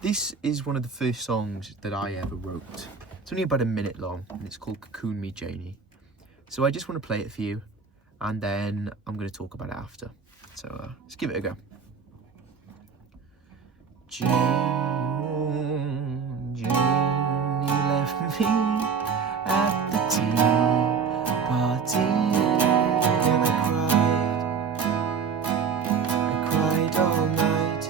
This is one of the first songs that I ever wrote. It's only about a minute long, and it's called Cocoon Me, Janey. So I just want to play it for you, and then I'm going to talk about it after. So let's give it a go. Jane, Jane, you left me at the tea party, and I cried all night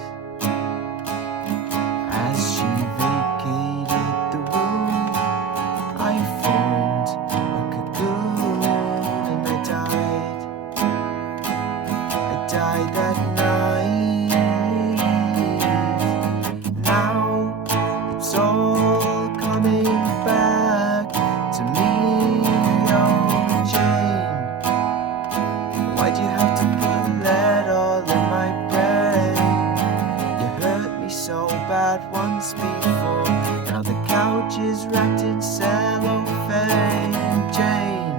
as she vacated the room. I formed a cocoon and I died that night. Now it's all coming back to me, oh Jane. Why'd you have to put that all in my brain? You hurt me so bad once before. Now the couch is wrapped in cellophane, Jane.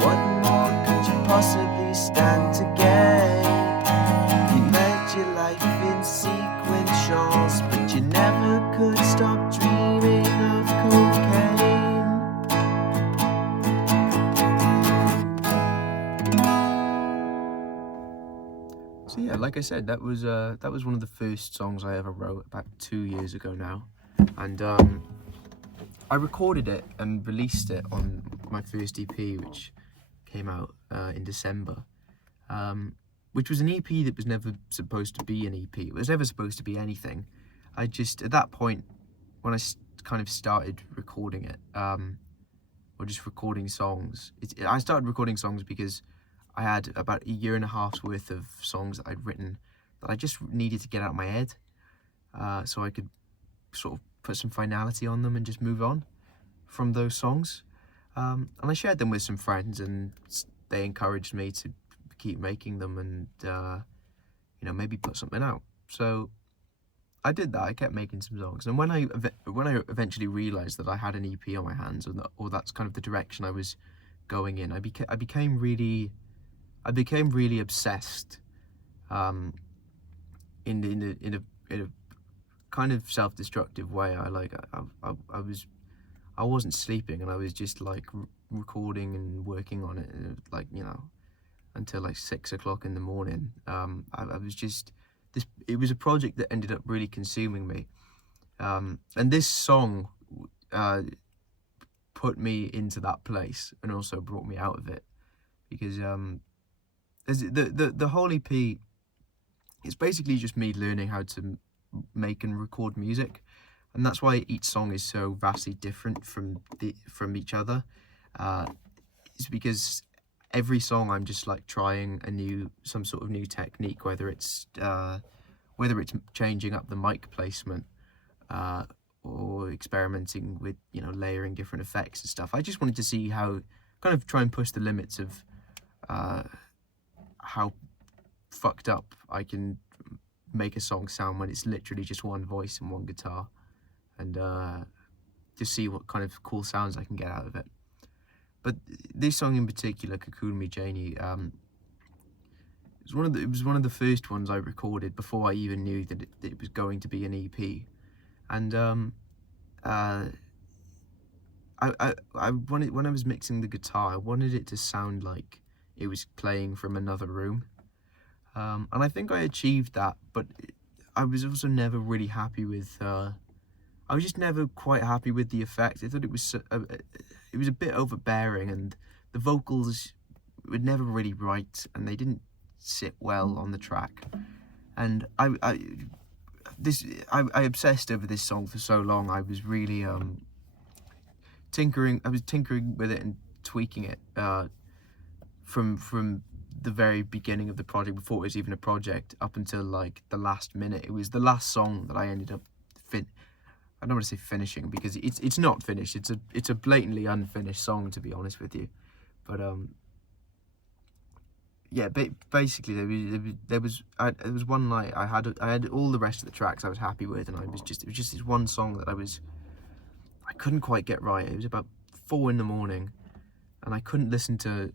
What more could you possibly stand to gain? You led your life in sequentials, but you never could stop dreaming of cocaine. So yeah, like I said, that was one of the first songs I ever wrote about 2 years ago now, and I recorded it and released it on my first EP, which came out in December, which was an EP that was never supposed to be an EP. It was never supposed to be anything. I just, at that point, when I kind of started recording it, or just recording songs, I started recording songs because I had about a year and a half's worth of songs that I'd written that I just needed to get out of my head, so I could sort of put some finality on them and just move on from those songs. And I shared them with some friends, and they encouraged me to keep making them and, maybe put something out. So I did that. I kept making some songs. And when I eventually realized that I had an EP on my hands, or that's kind of the direction I was going in, I became really obsessed, in a kind of self-destructive way. I wasn't sleeping, and I was just like recording and working on it, like, until like 6 o'clock in the morning. I was just it was a project that ended up really consuming me, and this song put me into that place and also brought me out of it, because the whole EP is basically just me learning how to make and record music, and that's why each song is so vastly different from each other. It's because every song I'm just like trying some sort of new technique, whether it's changing up the mic placement, or experimenting with layering different effects and stuff. I just wanted to see how, kind of try and push the limits of how fucked up I can make a song sound when it's literally just one voice and one guitar, and just see what kind of cool sounds I can get out of it. But this song in particular, Cocoon Me, Janey, it was one of the first ones I recorded before I even knew that it was going to be an EP. And I wanted, when I was mixing the guitar, I wanted it to sound like it was playing from another room. And I think I achieved that, but I was also never really happy with, I was just never quite happy with the effect. I thought it was a bit overbearing, and the vocals were never really right, and they didn't sit well on the track. And I obsessed over this song for so long. I was really tinkering with it and tweaking it from the very beginning of the project, before it was even a project, up until like the last minute. It was the last song that I ended up I don't want to say finishing, because it's not finished. It's a blatantly unfinished song, to be honest with you. But yeah, basically there was one night I had all the rest of the tracks I was happy with, and it was just this one song that I couldn't quite get right. It was about 4 a.m, and I couldn't listen to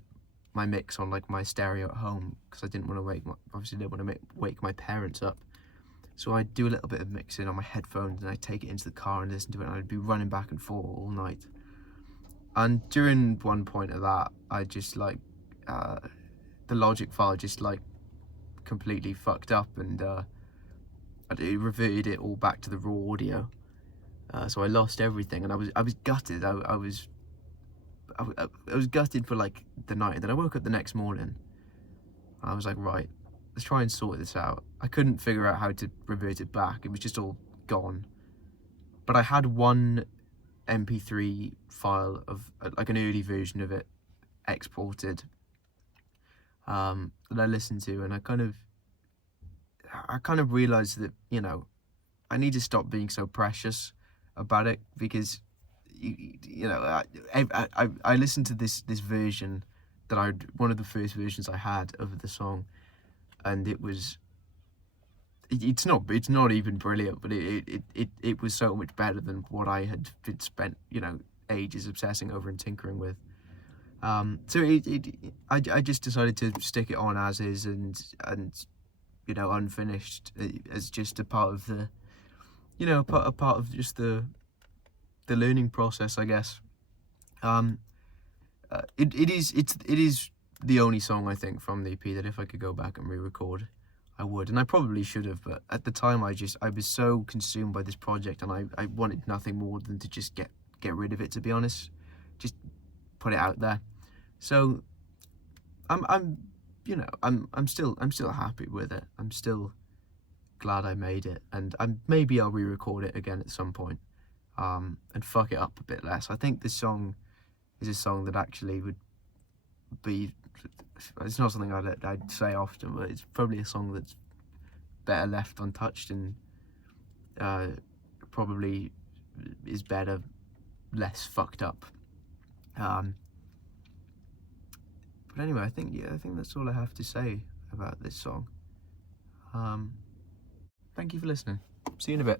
my mix on like my stereo at home, because I didn't want to wake my parents up. So I'd do a little bit of mixing on my headphones and I'd take it into the car and listen to it, and I'd be running back and forth all night. And during one point of that, I just like, the Logic file just like completely fucked up, and it reverted it all back to the raw audio. So I lost everything, and I was gutted. I was gutted for like the night. And then I woke up the next morning. I was like, right, let's try and sort this out. I couldn't figure out how to revert it back. It was just all gone. But I had one MP3 file of like an early version of it exported that I listened to, and I kind of realized that, you know, I need to stop being so precious about it, because you know, I listened to this version that one of the first versions I had of the song, and it's not even brilliant, but it was so much better than what I had been spent, you know, ages obsessing over and tinkering with. So I just decided to stick it on as is, and you know, unfinished, as just a part of the, you know, a part of just the learning process, I guess. It is the only song, I think, from the EP that if I could go back and re-record, I would, and I probably should have, but at the time I was so consumed by this project, and I wanted nothing more than to just get rid of it, to be honest, just put it out there. So I'm you know, I'm still happy with it. I'm still glad I made it, and maybe I'll re-record it again at some point, and fuck it up a bit less. I think this song is a song that actually would be, it's not something I'd say often, but it's probably a song that's better left untouched, and probably is better less fucked up. But anyway, I think that's all I have to say about this song. Thank you for listening. See you in a bit.